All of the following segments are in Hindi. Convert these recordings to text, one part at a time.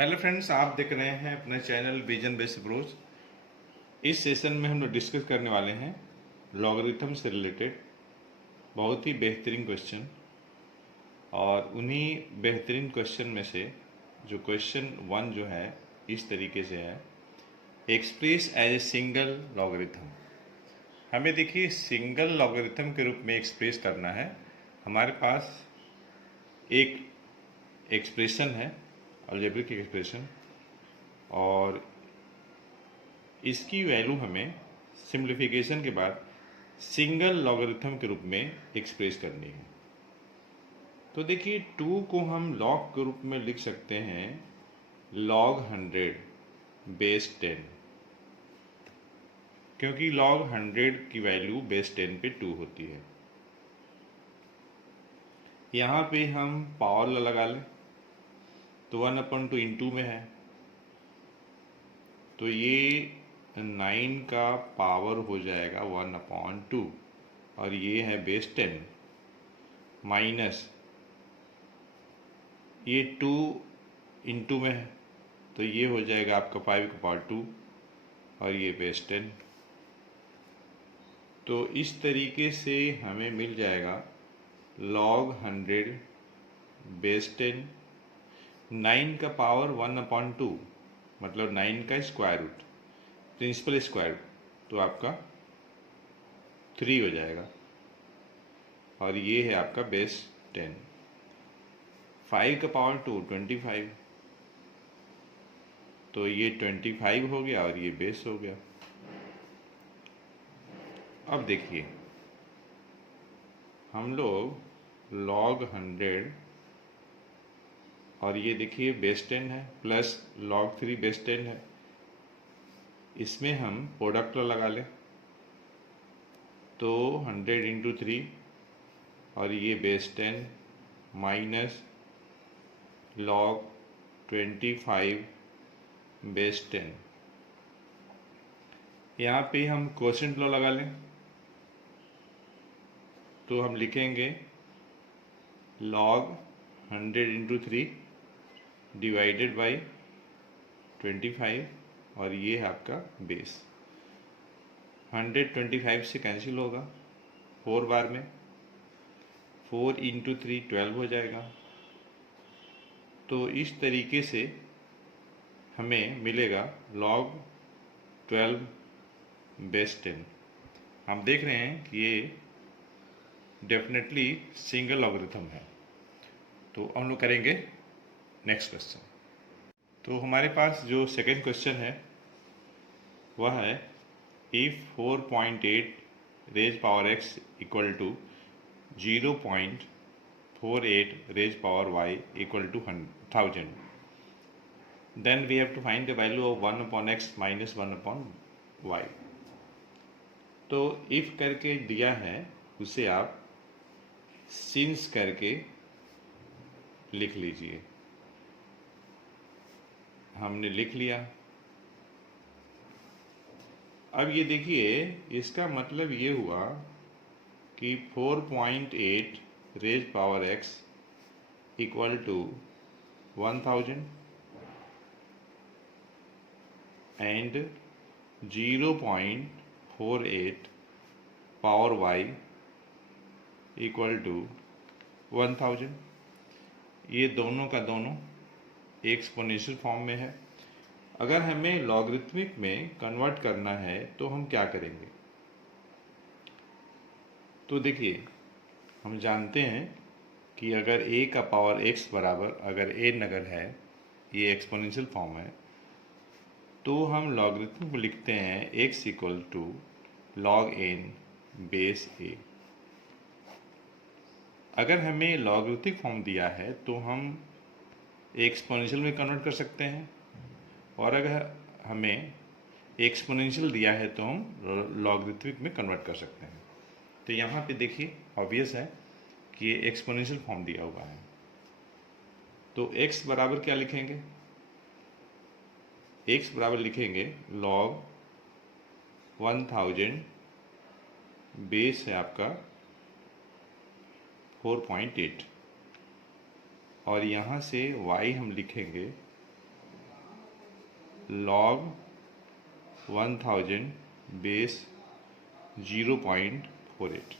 हेलो फ्रेंड्स, आप देख रहे हैं अपने चैनल विजन बेस्ड अप्रोच। इस सेशन में हम लोग डिस्कस करने वाले हैं लॉगरिथम से रिलेटेड बहुत ही बेहतरीन क्वेश्चन। और उन्हीं बेहतरीन क्वेश्चन में से जो क्वेश्चन 1 जो है इस तरीके से है, express as a single logarithm. हमें देखिए सिंगल लॉगरिथम के रूप में एक्सप्रेस करना है। हमारे पास एक एक्सप्रेशन है, अलजेब्रिक एक्सप्रेशन, और इसकी वैल्यू हमें सिंप्लीफिकेशन के बाद सिंगल लॉगरिथम के रूप में एक्सप्रेस करनी है। तो देखिए 2 को हम लॉग के रूप में लिख सकते हैं log 100 बेस 10, क्योंकि log 100 की वैल्यू बेस 10 पे 2 होती है। यहाँ पे हम पावर लगा लें तो 1/2 इंटू में है, तो ये 9 का पावर हो जाएगा 1/2, और ये है बेस 10 माइनस ये 2 इंटू में है, तो ये हो जाएगा आपका 5/2, और ये बेस 10। तो इस तरीके से हमें मिल जाएगा log 100 बेस 10, 9 का पावर 1/2 मतलब 9 का square root, principal square root, तो आपका 3 हो जाएगा, और ये है आपका बेस 10। 5 का पावर 2 25, तो ये 25 हो गया और ये बेस हो गया। अब देखिए हम लोग log 100 और ये देखिए बेस 10 है प्लस log 3 बेस 10 है, इसमें हम प्रोडक्ट लगा लें तो 100 इंटू 3 और ये बेस 10 माइनस log 25 बेस 10। यहाँ पे हम क्वोशिएंट लॉ लगा लें तो हम लिखेंगे log 100 इंटू 3 डिवाइडेड बाई 25, और ये है आपका बेस। 100 25 से कैंसिल होगा 4 बार में, 4 इंटू 3 12 हो जाएगा। तो इस तरीके से हमें मिलेगा log 12 बेस 10। हम देख रहे हैं कि ये डेफिनेटली सिंगल लॉगरिथम है। तो हम लोग करेंगे नेक्स्ट क्वेश्चन। तो हमारे पास जो सेकंड क्वेश्चन है वह है if 4.8 raise power x equal to 0.48 raise power y equal to 1000, then we have to find the value of 1/x minus 1/y। तो इफ करके दिया है उसे आप सिंस करके लिख लीजिए। हमने लिख लिया। अब ये देखिए इसका मतलब ये हुआ कि 4.8 raise power x equal to 1000 and 0.48 power y equal to 1000। ये दोनों का दोनों एक्सपोनेंशियल फॉर्म में है। अगर हमें लॉगरिथमिक में कन्वर्ट करना है तो हम क्या करेंगे? तो देखिए हम जानते हैं कि अगर a का पावर x बराबर अगर n अगर है, ये एक्सपोनेंशियल फॉर्म है, तो हम लॉगरिथमिक में लिखते हैं x equal to log n base a। अगर हमें लॉगरिथमिक फॉर्म दिया है तो हम एक्सपोनेंशियल में कन्वर्ट कर सकते हैं, और अगर हमें एक्सपोनेंशियल दिया है तो हम लॉगरिथमिक में कन्वर्ट कर सकते हैं। तो यहाँ पे देखिए ऑब्वियस है कि ये एक्सपोनेंशियल फॉर्म दिया हुआ है, तो x बराबर क्या लिखेंगे? x बराबर लिखेंगे log 1000 बेस है आपका 4.8, और यहाँ से y हम लिखेंगे log 1000 बेस 0.48।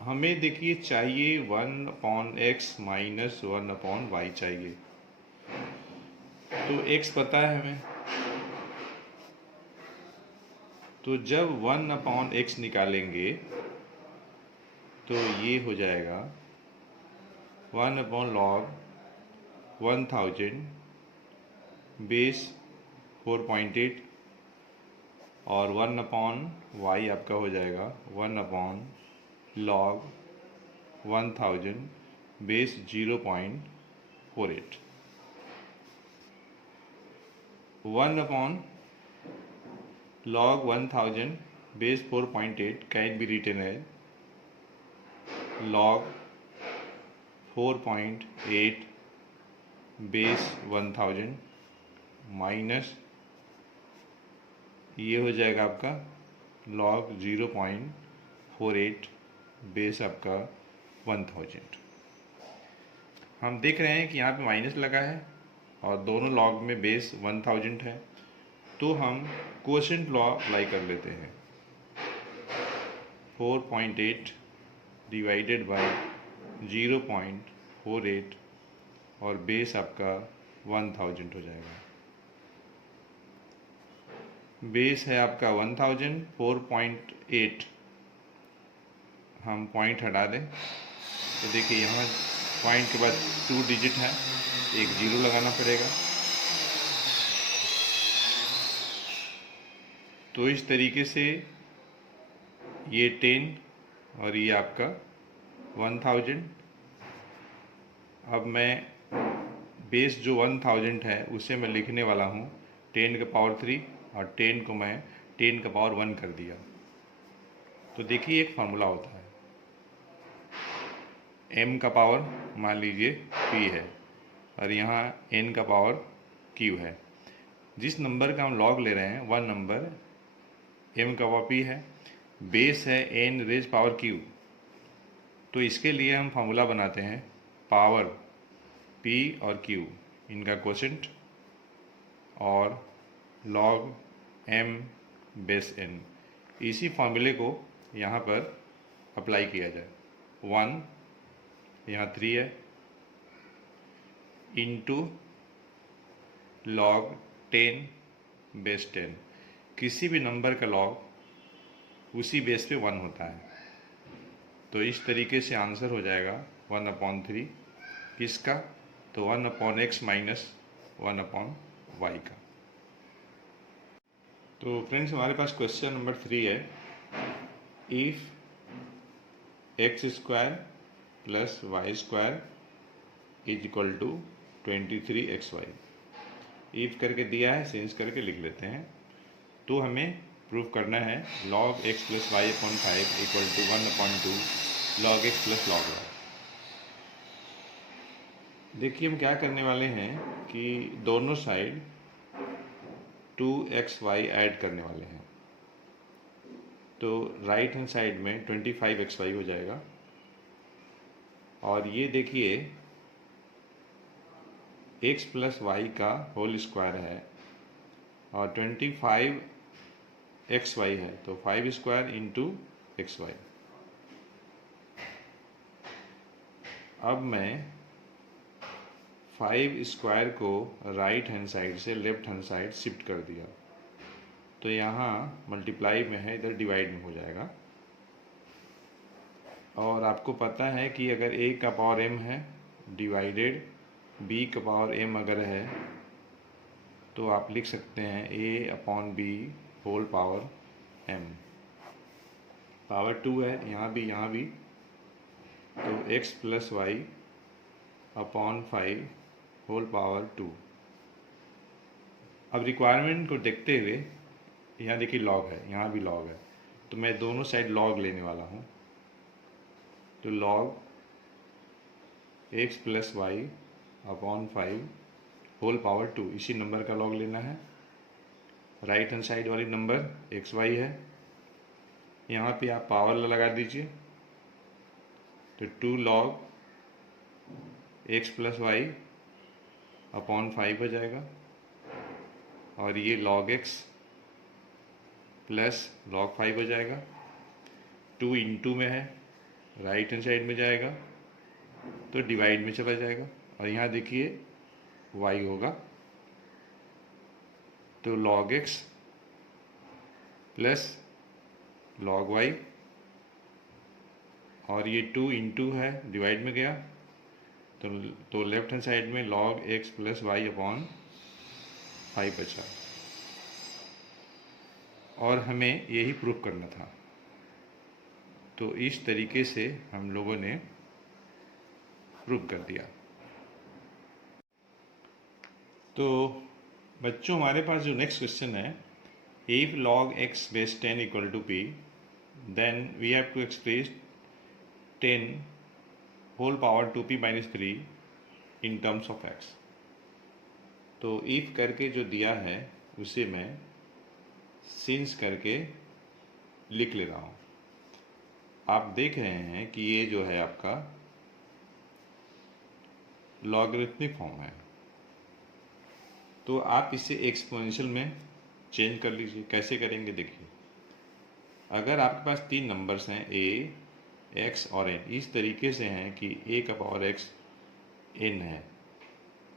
हमें देखिए चाहिए 1/x माइनस 1/y चाहिए। तो x पता है हमें, तो जब 1/x निकालेंगे तो ये हो जाएगा 1/log 1000 बेस 4.8 और 1/y आपका हो जाएगा 1/log 1000 base 0.48। 1/log 1000 base 4.8 can be written as log 4.8 base 1000 minus ये हो जाएगा आपका log 0.48 बेस आपका 1000। हम देख रहे हैं कि यहाँ पे माइनस लगा है और दोनों लॉग में बेस 1000 है, तो हम क्वोशेंट लॉ अप्लाई कर लेते हैं। 4.8 डिवाइडेड बाय 0.48 और बेस आपका 1000 हो जाएगा। बेस है आपका 1000, 4.8 हम पॉइंट हटा दें तो देखिए यहाँ पॉइंट के बाद 2 डिजिट है, एक 0 लगाना पड़ेगा। तो इस तरीके से ये 10 और ये आपका 1000। अब मैं बेस जो 1000 है उसे मैं लिखने वाला हूँ 10 का पावर 3 और 10 को मैं 10 का पावर 1 कर दिया। तो देखिए एक फार्मूला होता है, m का पावर मान लीजिए p है और यहाँ n का पावर q है। जिस नंबर का हम लॉग ले रहे हैं वह नंबर m का पावर p है, बेस है n रेज पावर q। तो इसके लिए हम फार्मूला बनाते हैं पावर p और q इनका क्वोशेंट और log m बेस n। इसी फार्मूले को यहाँ पर अप्लाई किया जाए। 1 यहाँ 3 है इंटू log 10 बेस 10। किसी भी नंबर का लॉग उसी बेस पे 1 होता है। तो इस तरीके से आंसर हो जाएगा 1/3 किसका, तो 1/x माइनस 1/y का। तो फ्रेंड्स हमारे पास क्वेश्चन नंबर 3 है, if x² plus y² is equal to 23xy। If करके दिया है, चेंज करके लिख लेते हैं। तो हमें प्रूव करना है log x plus y upon 5 equal to 1/2 log x plus log y। देखिए हम क्या करने वाले हैं कि दोनों साइड 2xy ऐड करने वाले हैं। तो राइट हैंड साइड में 25xy हो जाएगा और ये देखिए x प्लस वाई का होल स्क्वायर है और 25xy है, तो 5² इंटू xy। अब मैं 5² को राइट हैंड साइड से लेफ्ट हैंड साइड शिफ्ट कर दिया, तो यहाँ मल्टीप्लाई में है, इधर डिवाइड में हो जाएगा। और आपको पता है कि अगर a का पावर m है डिवाइडेड b का पावर m अगर है तो आप लिख सकते हैं a/b whole power m। Power 2 है यहाँ भी, तो x plus y upon 5 whole power 2। अब रिक्वायरमेंट को देखते हुए यहाँ देखिए लॉग है, यहाँ भी लॉग है, तो मैं दोनों साइड लॉग लेने वाला हूँ। तो log x plus y upon 5 whole power 2, इसी नंबर का लॉग लेना है। राइट हैंड साइड वाली नंबर xy है, यहाँ पे आप पावर लगा दीजिए, तो 2 log x plus y upon 5 हो जाएगा, और ये log x प्लस log 5 हो जाएगा। 2 इंटू में है, राइट हैंड साइड में जाएगा तो डिवाइड में चला जाएगा, और यहाँ देखिए y होगा तो log x plus log y, और ये 2 इंटू है, डिवाइड में गया तो लेफ्ट हैंड साइड में log x plus y upon 5 बचा, और हमें यही प्रूफ करना था। तो इस तरीके से हम लोगों ने प्रूफ कर दिया। तो बच्चों, हमारे पास जो नेक्स्ट क्वेश्चन है, if log x base 10 equal to p, then we have to express 10 whole power 2p minus 3 in terms of x। तो इफ करके जो दिया है उसे मैं सिंस करके लिख ले रहा हूँ। आप देख रहे हैं कि ये जो है आपका लॉगरिथमिक फॉर्म है, तो आप इसे एक्सपोनेंशियल में चेंज कर लीजिए। कैसे करेंगे देखिए, अगर आपके पास 3 नंबर्स हैं a, x और n, इस तरीके से हैं कि a का पावर x n है,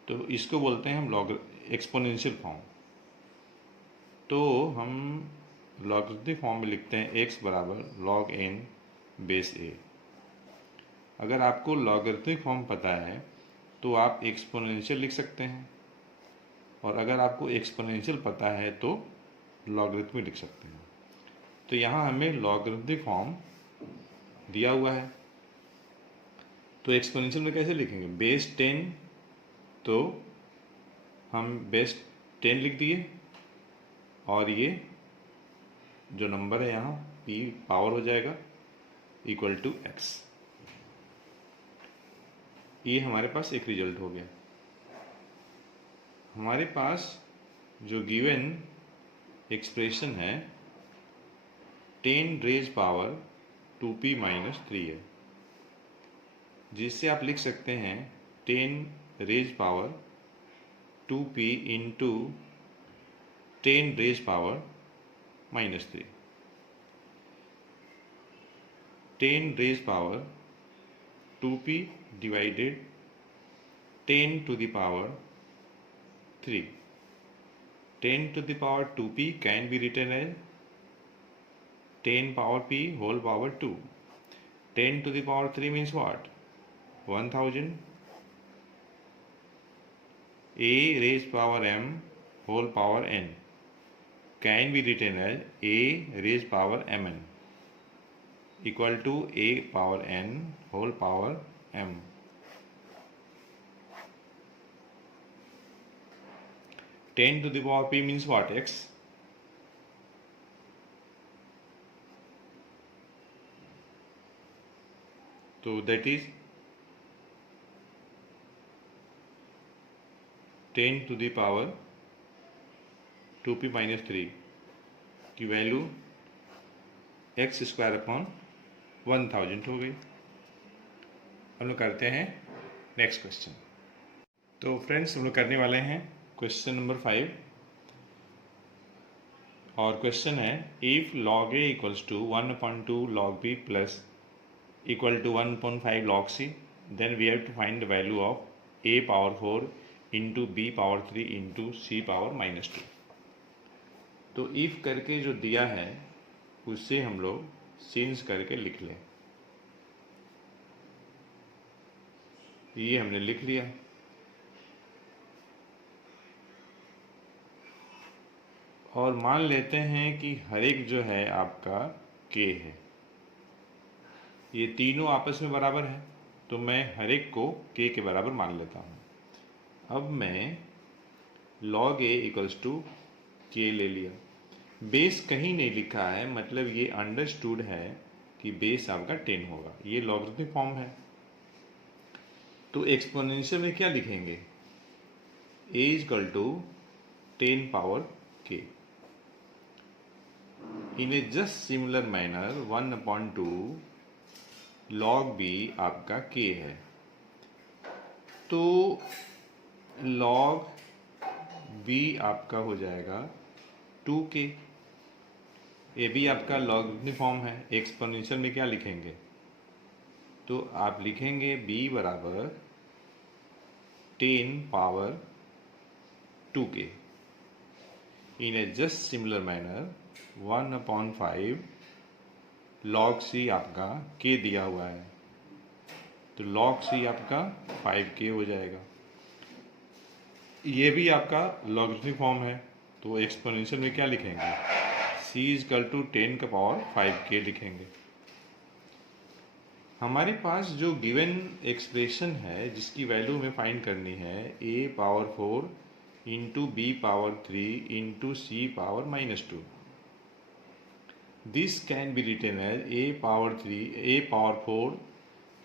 तो इसको बोलते हैं हम एक्सपोनेंशियल फॉर्म। तो हम लॉगरिथमिक फॉर्म में लिखते हैं x बराबर log n बेस a। अगर आपको लॉगरिथमिक फॉर्म पता है तो आप एक्सपोनेंशियल लिख सकते हैं, और अगर आपको एक्सपोनेंशियल पता है तो लॉगरिथमिक लिख सकते हैं। तो यहाँ हमें लॉगरिथमिक फॉर्म दिया हुआ है, तो एक्सपोनेंशियल में कैसे लिखेंगे? बेस 10, तो हम बेस 10 लिख दिए, और ये जो नंबर है यहाँ p पावर हो जाएगा इक्वल टू x। ये हमारे पास एक रिजल्ट हो गया। हमारे पास जो गिवन एक्सप्रेशन है 10 रेज पावर 2p माइनस 3 है, जिससे आप लिख सकते हैं 10 raise power 2p into 10 raise power minus 3। 10 raise power 2p divided 10 to the power 3। 10 to the power 2p can be written as 10 power p whole power 2. 10 to the power 3 means what? 1000. A raised power m whole power n can be written as a raised power mn equal to a power n whole power m. Ten to the power p means what? X. So that is 10 to the power 2p minus 3 की वैल्यू x स्क्वायर अपॉन 1000 हो गई। हम लोग करते हैं नेक्स्ट क्वेश्चन। तो फ्रेंड्स, हम लोग करने वाले हैं क्वेश्चन नंबर 5, और क्वेश्चन है if log a equals to 1/2 log b plus equal to 1/5 log c, then we have to find the value of a power 4 into b power 3 into c power minus 2। तो इफ करके जो दिया है उससे हम लोग सिंस करके लिख लें। ये हमने लिख लिया। और मान लेते हैं कि हर एक जो है आपका k है, ये तीनों आपस में बराबर है, तो मैं हर एक को k के बराबर मान लेता हूँ। अब मैं log a equals to k ले लिया। बेस कहीं नहीं लिखा है, मतलब ये अंडरस्टूड है कि बेस आपका 10 होगा। ये लॉगरिथमिक फॉर्म है, तो एक्सपोनेंशियल में क्या लिखेंगे? a equal to 10 power k। In a just similar manner 1/2 log b आपका k है। तो लॉग बी आपका हो जाएगा 2k। ये भी आपका लॉगरिथमिक फॉर्म है। एक्सपोनेंशियल में क्या लिखेंगे, तो आप लिखेंगे b बराबर 10 power 2k। In a just similar manner 1/5 log c आपका k दिया हुआ है, तो log c आपका 5k हो जाएगा। ये भी आपका लॉगरिथमिक फॉर्म है, तो एक्सपोनेंशियल में क्या लिखेंगे, c = 10 का पावर 5k लिखेंगे। हमारे पास जो गिवन एक्सप्रेशन है जिसकी वैल्यू हमें फाइंड करनी है a⁴ into b⁴ into c⁻²। This can be written as a⁴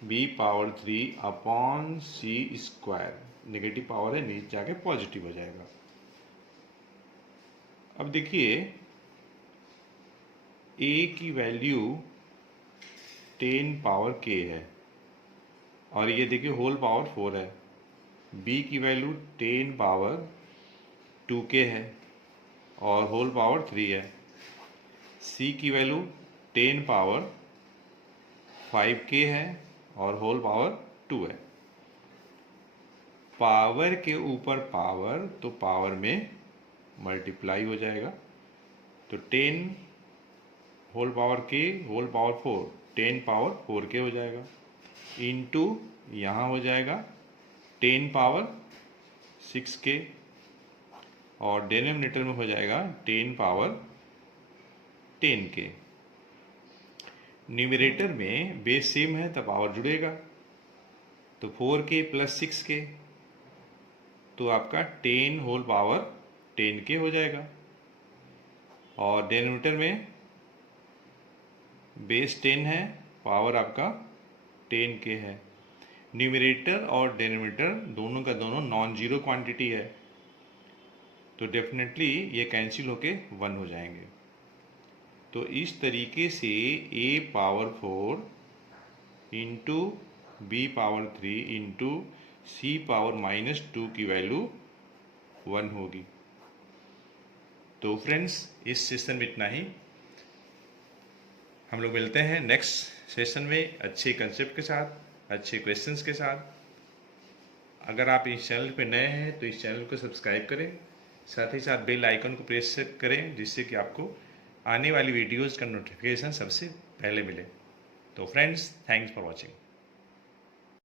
b⁴ upon c²। Negative power है, नीचे जाके पॉजिटिव हो जाएगा। अब देखिए a की वैल्यू 10 पावर k है और ये देखिए होल पावर 4 है। b की वैल्यू 10 पावर 2k है और होल पावर 3 है। c की वैल्यू 10 पावर 5k है और होल पावर 2 है। पावर के ऊपर पावर, तो पावर में मल्टीप्लाई हो जाएगा, तो 10 whole power k whole power 4, 10 power 4k हो जाएगा, इंटू यहाँ हो जाएगा 10 पावर 6k और डिनोमिनेटर में हो जाएगा 10 पावर 10k। न्यूमरेटर में बेस सेम है तो पावर जुड़ेगा, तो 4k प्लस 6k, तो आपका 10 होल पावर 10k हो जाएगा। और डिनोमिनेटर में बेस 10 है, पावर आपका 10k है। न्यूमरेटर और डिनोमिनेटर दोनों का दोनों नॉन जीरो क्वांटिटी है, तो डेफिनेटली ये कैंसिल होके 1 हो जाएंगे। तो इस तरीके से a⁴ into b⁴ into c⁻² की वैल्यू 1 होगी। तो फ्रेंड्स इस सेशन में इतना ही। हम लोग मिलते हैं नेक्स्ट सेशन में अच्छे कंसेप्ट के साथ, अच्छे क्वेश्चंस के साथ। अगर आप इस चैनल पे नए हैं तो इस चैनल को सब्सक्राइब करें, साथ ही साथ बेल आइकन को प्रेस करें जिससे कि आपको आने वाली वीडियोज़ का नोटिफिकेशन सबसे पहले मिले। तो फ्रेंड्स, थैंक्स फॉर वॉचिंग।